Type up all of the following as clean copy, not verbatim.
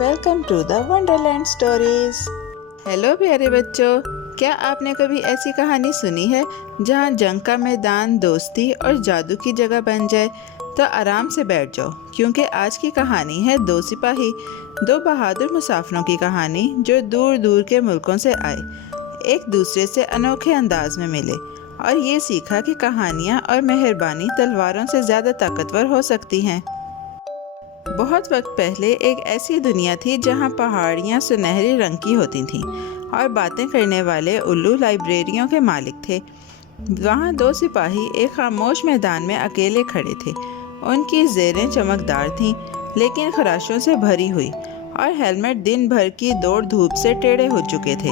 Welcome to the wonderland stories. Hello प्यारे बच्चों, क्या आपने कभी ऐसी कहानी सुनी है जहाँ जंग का मैदान दोस्ती और जादू की जगह बन जाए? तो आराम से बैठ जाओ, क्योंकि आज की कहानी है दो सिपाही, दो बहादुर मुसाफिरों की कहानी जो दूर दूर के मुल्कों से आए, एक दूसरे से अनोखे अंदाज में मिले और ये सीखा कि कहानियाँ और मेहरबानी तलवारों से ज़्यादा ताकतवर हो सकती हैं। बहुत वक्त पहले एक ऐसी दुनिया थी जहाँ पहाड़ियाँ सुनहरे रंग की होती थीं और बातें करने वाले उल्लू लाइब्रेरियों के मालिक थे। वहाँ दो सिपाही एक खामोश मैदान में अकेले खड़े थे। उनकी ज़ेरें चमकदार थीं, लेकिन खराशों से भरी हुई, और हेलमेट दिन भर की दौड़ धूप से टेढ़े हो चुके थे।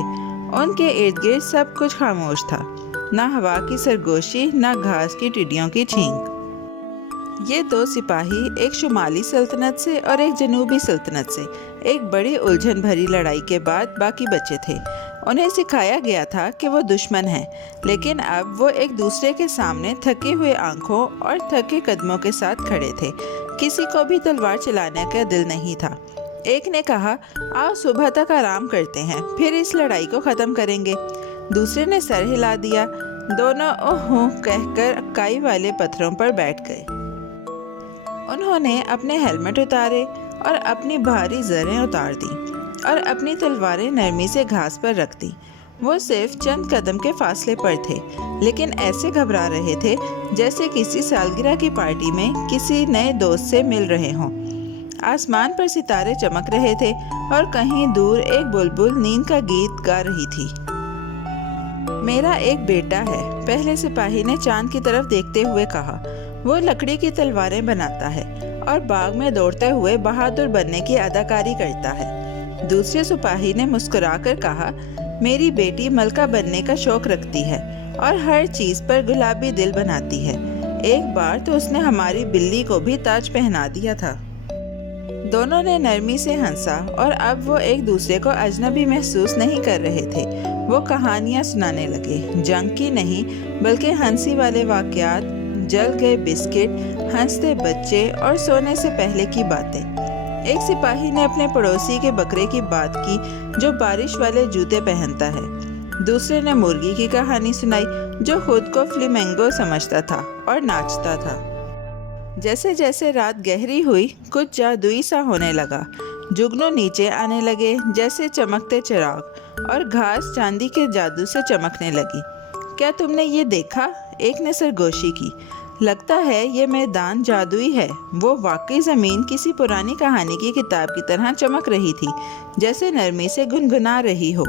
उनके इर्द गिर्द सब कुछ खामोश था, ना हवा की सरगोशी, ना घास की टिड्डियों की छींक। ये दो सिपाही एक शुमाली सल्तनत से और एक जनूबी सल्तनत से एक बड़ी उलझन भरी लड़ाई के बाद बाकी बचे थे। उन्हें सिखाया गया था कि वो दुश्मन हैं, लेकिन अब वो एक दूसरे के सामने थके हुए आंखों और थके कदमों के साथ खड़े थे। किसी को भी तलवार चलाने का दिल नहीं था। एक ने कहा, आओ सुबह तक आराम करते हैं, फिर इस लड़ाई को ख़त्म करेंगे। दूसरे ने सर हिला दिया। दोनों ओह कहकर काई वाले पत्थरों पर बैठ गए। उन्होंने अपने हेलमेट उतारे और अपनी भारी जरें उतार दी और अपनी तलवारें नरमी से घास पर रख दी। वो सिर्फ चंद कदम के फासले पर थे, लेकिन ऐसे घबरा रहे थे जैसे किसी सालगिरह की पार्टी में किसी नए दोस्त से मिल रहे हों। आसमान पर सितारे चमक रहे थे और कहीं दूर एक बुलबुल नींद का गीत गा रही थी। मेरा एक बेटा है, पहले सिपाही ने चांद की तरफ देखते हुए कहा। वो लकड़ी की तलवारें बनाता है और बाग में दौड़ते हुए बहादुर बनने की अदाकारी करता है। दूसरे सिपाही ने मुस्कुराकर कहा, मेरी बेटी मलका बनने का शौक रखती है और हर चीज पर गुलाबी दिल बनाती है। एक बार तो उसने हमारी बिल्ली को भी ताज पहना दिया था। दोनों ने नरमी से हंसा और अब वो एक दूसरे को अजनबी महसूस नहीं कर रहे थे। वो कहानियां सुनाने लगे, जंग की नहीं बल्कि हंसी वाले वाकयात, जल गए बिस्किट, हंसते बच्चे और सोने से पहले की बातें। एक सिपाही ने अपने पड़ोसी के बकरे की बात की जो बारिश वाले जूते पहनता है। दूसरे ने मुर्गी की कहानी सुनाई जो खुद को फ्लेमिंगो समझता था और नाचता था। जैसे जैसे रात गहरी हुई, कुछ जादुई सा होने लगा। जुगनू नीचे आने लगे जैसे चमकते चिराग, और घास चांदी के जादू से चमकने लगी। क्या तुमने ये देखा? एक ने सरगोशी की। लगता है ये मैदान जादुई है। वो वाकई ज़मीन किसी पुरानी कहानी की किताब की तरह चमक रही थी, जैसे नरमी से गुनगुना रही हो।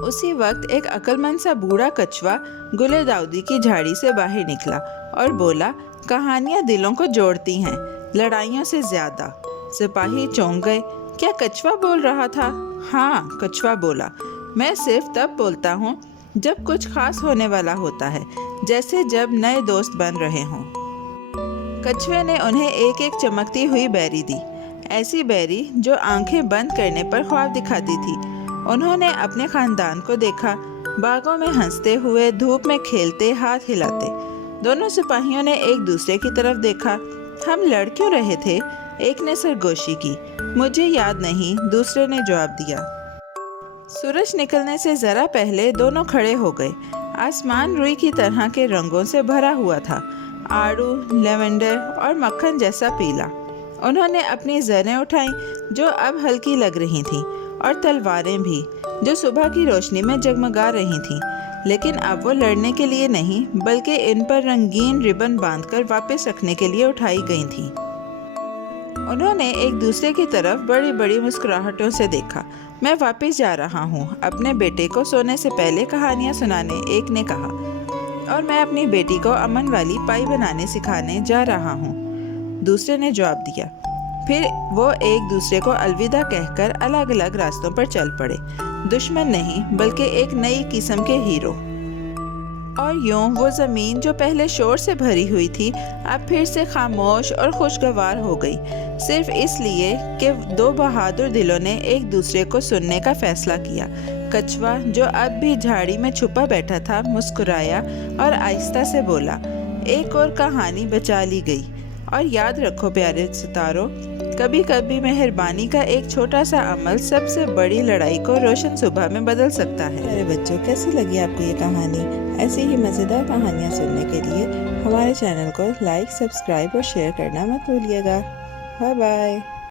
उसी वक्त एक अक्लमंद सा बूढ़ा कछुआ गुले दाऊदी की झाड़ी से बाहर निकला और बोला, कहानियाँ दिलों को जोड़ती हैं, लड़ाइयों से ज्यादा। सिपाही चौंक गए। क्या कछुआ बोल रहा था? हाँ, कछुआ बोला, मैं सिर्फ तब बोलता हूँ जब कुछ खास होने वाला होता है, जैसे जब नए दोस्त बन रहे हों। कछुए ने उन्हें एक एक चमकती हुई बेरी दी, ऐसी बेरी जो आंखें बंद करने पर ख्वाब दिखाती थी। उन्होंने अपने खानदान को देखा, बागों में हंसते हुए, धूप में खेलते, हाथ हिलाते। दोनों सिपाहियों ने एक दूसरे की तरफ देखा। हम लड़ क्यों रहे थे? एक ने सरगोशी की। मुझे याद नहीं, दूसरे ने जवाब दिया। सूरज निकलने से जरा पहले दोनों खड़े हो गए। आसमान रुई की तरह के रंगों से भरा हुआ था, आड़ू, लेवेंडर और मक्खन जैसा पीला। उन्होंने अपनी जरें उठाई जो अब हल्की लग रही थीं, और तलवारें भी जो सुबह की रोशनी में जगमगा रही थीं, लेकिन अब वो लड़ने के लिए नहीं बल्कि इन पर रंगीन रिबन बांधकर वापस रखने के लिए उठाई गई थीं। उन्होंने एक दूसरे की तरफ बड़ी बड़ी मुस्कुराहटों से देखा। मैं वापस जा रहा हूँ अपने बेटे को सोने से पहले कहानियाँ सुनाने, एक ने कहा, और मैं अपनी बेटी को अमन वाली पाई बनाने सिखाने जा रहा हूँ, दूसरे ने जवाब दिया। फिर वो एक दूसरे को अलविदा कहकर अलग अलग रास्तों पर चल पड़े, दुश्मन नहीं बल्कि एक नई किस्म के हीरो। और यूं वो ज़मीन जो पहले शोर से भरी हुई थी अब फिर से खामोश और खुशगवार हो गई, सिर्फ इसलिए कि दो बहादुर दिलों ने एक दूसरे को सुनने का फैसला किया। कछुआ जो अब भी झाड़ी में छुपा बैठा था मुस्कुराया और आहिस्ता से बोला, एक और कहानी बचा ली गई। और याद रखो प्यारे सितारों, کبھی کبھی مہربانی کا ایک چھوٹا سا عمل سب سے بڑی لڑائی کو روشن صبح میں بدل سکتا ہے۔ میرے بچوں، کیسی لگی آپ کو یہ کہانی؟ ایسی ہی مزیدار کہانیاں سننے کے لیے ہمارے چینل کو لائک، سبسکرائب اور شیئر کرنا مت بھولیے گا۔ Bye bye.